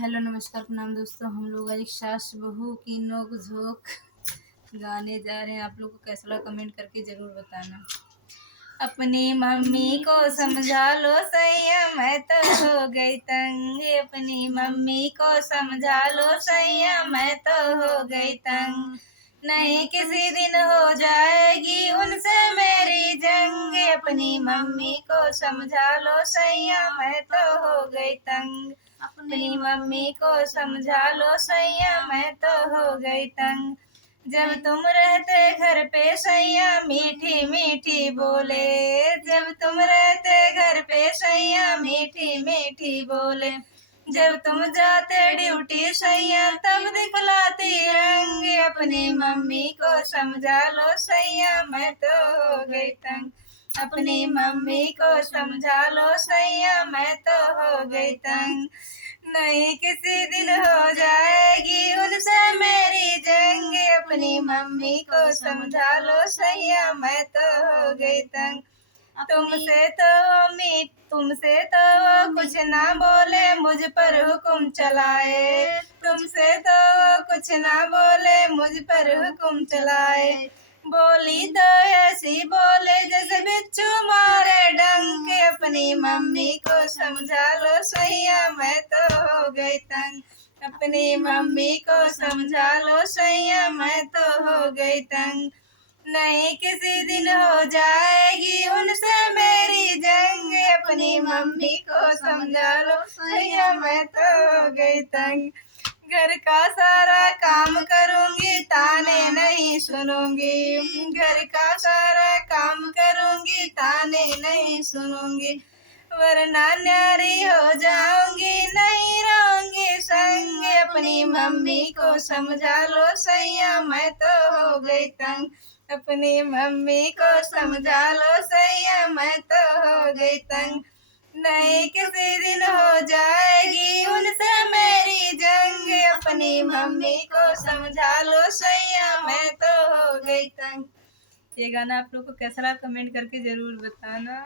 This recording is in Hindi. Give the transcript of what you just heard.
हेलो नमस्कार प्रणाम दोस्तों। हम लोग आज एक सास बहू की नोक झोंक गाने जा रहे हैं। आप लोग को कैसा लगा कमेंट करके जरूर बताना। अपनी मम्मी को समझा लो सैया मैं तो हो गई तंग। अपनी मम्मी को समझा लो सैया मैं तो हो गई तंग। नहीं किसी दिन हो जाएगी उनसे मेरी जंग। अपनी मम्मी को समझा लो सैया मैं तो हो गई तंग। अपनी मम्मी को समझा लो सैया मैं तो हो गई तंग। जब तुम रहते घर पे सैया मीठी मीठी बोले। जब तुम रहते घर पे सैया मीठी मीठी बोले। जब तुम जाते ड्यूटी सैया तब दिखलाती रंग। अपनी मम्मी को समझा लो सैया मैं तो हो गई तंग। अपनी मम्मी को समझा लो सैया मैं तो हो गई तंग। नहीं किसी दिन हो जाएगी उनसे मेरी जंग। अपनी मम्मी को समझा लो सैया मैं तो हो गई तंग। तुमसे तो वो कुछ ना बोले मुझ पर हुक्म चलाए। तुमसे तो वो कुछ ना बोले मुझ पर हुक्म चलाए। बोली तो ऐसी बोले जैसे बिच्छू मारे डंक। अपनी मम्मी को समझा लो सैया मैं तो हो गई तंग। अपनी मम्मी को समझा लो सैया मैं तो हो गई तंग। नहीं किसी दिन हो जाएगी उनसे मेरी जंग। अपनी मम्मी को समझा लो सैया मैं तो हो गई तंग। घर का सारा काम करूंगी ताने नहीं सुनूंगी। घर का सारा काम करूंगी ताने नहीं सुनूंगी। वरना न्यारी हो जाऊंगी नहीं रहूंगी संग। अपनी मम्मी को समझा लो सैया मैं तो हो गई तंग। अपनी मम्मी को समझा लो सैया मैं तो हो गई तंग। नहीं किसी दिन हो जाएगी उनसे मेरी जंग। अपनी मम्मी को समझा लो सैया मैं तो हो गई तंग। ये गाना आप लोग को कैसा लगा कमेंट करके जरूर बताना।